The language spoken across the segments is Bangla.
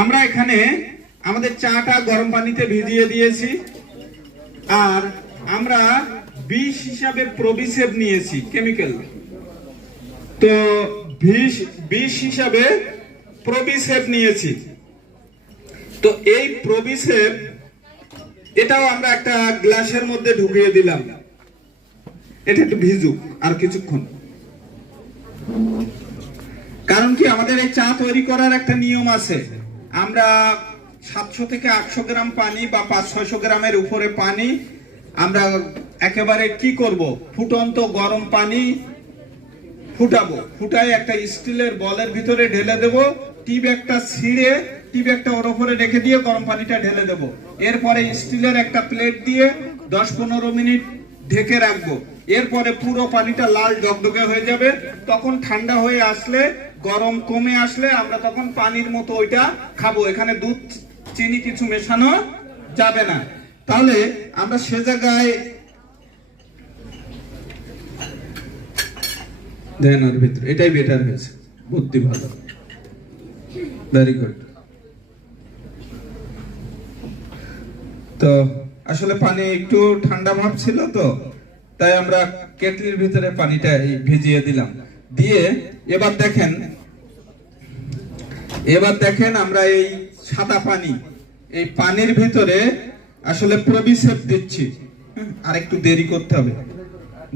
আমরা এখানে আমাদের চাটা গরম পানিতে ভিজিয়ে দিয়েছি, আর আমরা বিষ হিসাবে প্রবিসেপ নিয়েছি, কেমিক্যাল। তো বিষ হিসাবে প্রবিসেপ নিয়েছি। তো এই প্রবিসেপ এটাও আমরা একটা গ্লাসের মধ্যে ঢুকিয়ে দিলাম। এটা একটু ভিজুক আর কিছুক্ষণ, কারণ কি আমাদের এই চা তৈরি করার একটা নিয়ম আছে। আমরা 700 থেকে 800 গ্রাম পানি বা 500-600 গ্রামের উপরে পানি আমরা একেবারে কি করব, ফুটন্ত গরম পানি ফুটাবো, ফুটায় একটা স্টিলের বলের ভিতরে ঢেলে দেব, টিপ একটা ছিঁড়ে টিপ একটা ওর উপরে রেখে দিয়ে গরম পানিটা ঢেলে দেব। এরপরে স্টিলের একটা প্লেট দিয়ে 10-15 মিনিট ঢেকে রাখবো। এরপরে পুরো পানিটা লাল ডগডগে হয়ে যাবে। তখন ঠান্ডা হয়ে আসলে, গরম কমে আসলে আমরা তখন পানির মতো ওইটা খাবো। এখানে দুধ চিনি কিছু মেশানো যাবে না। তাহলে আমরা সে জায়গায় দেন ওর ভিতরে এটাই বেটার হয়েছে, বুদ্ধি ভালো, ভেরি গুড। তো আসলে পানি একটু ঠান্ডা ভাব ছিল, তো তাই আমরা কেটলির ভিতরে পানিটা ভিজিয়ে দিলাম। দিয়ে এবার দেখেন আমরা এই সাদা পানি, এই পানির ভিতরে আসলে প্রবিসেপ দিচ্ছি। আর একটু দেরি করতে হবে,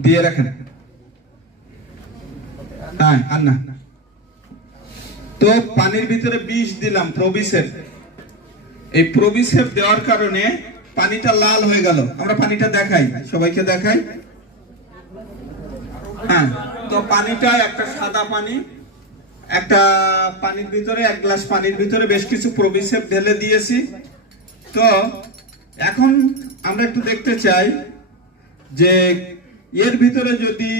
দিয়ে রাখেন। হ্যাঁ, আর না, তো পানির ভিতরে বিষ দিলাম, প্রবিসেপ। এই প্রবিসেপ দেওয়ার কারণে পানিটা লাল হয়ে গেল। আমরা পানিটা দেখাই, সবাইকে দেখাই। হ্যাঁ, তো পানিটা একটা সাদা পানি, একটা পানির ভিতরে, এক গ্লাস পানির ভিতরে বেশ কিছু প্রবিসেপ ঢেলে দিয়েছি। তো এখন আমরা একটু দেখতে চাই যে এর ভিতরে যদি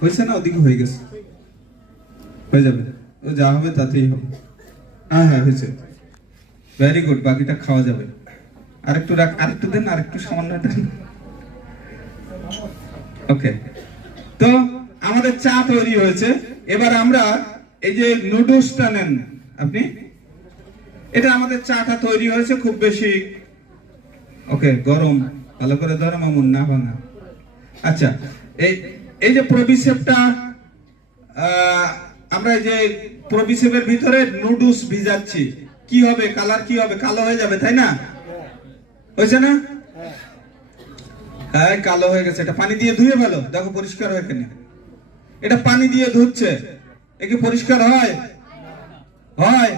হয়েছে না, ওদিকে হয়ে গেছে, হয়ে যাবে, ও যা হবে তাতেই হবে। হ্যাঁ হ্যাঁ হয়েছে, ভেরি গুড, বাকিটা খাওয়া যাবে। আরেকটু আরেকটু দেন, আরেকটু সামান্য দেন। ওকে, তো আমাদের চা তৈরি হয়েছে। এবার আমরা এই যে নুডলসটা নেন আপনি, এটা আমাদের চাটা তৈরি হয়েছে খুব বেশি। ওকে, গরম ভালো করে ধরো মামুন, না ভাঙা। আচ্ছা, এই যে প্রবিসেপটা, আমরা এই যে প্রবিসেপের ভিতরে নুডলস ভিজাচ্ছি, কি হবে, কালার কি হবে, কালো হয়ে যাবে, তাই না? হয়েছে না? হ্যাঁ, কালো হয়ে গেছে। এটা পানি দিয়ে ধুয়ে ফেলো, দেখো পরিষ্কার হয় কিনা। এটা পানি দিয়ে ধুচ্ছে, এ কি পরিষ্কার হয়? হয়।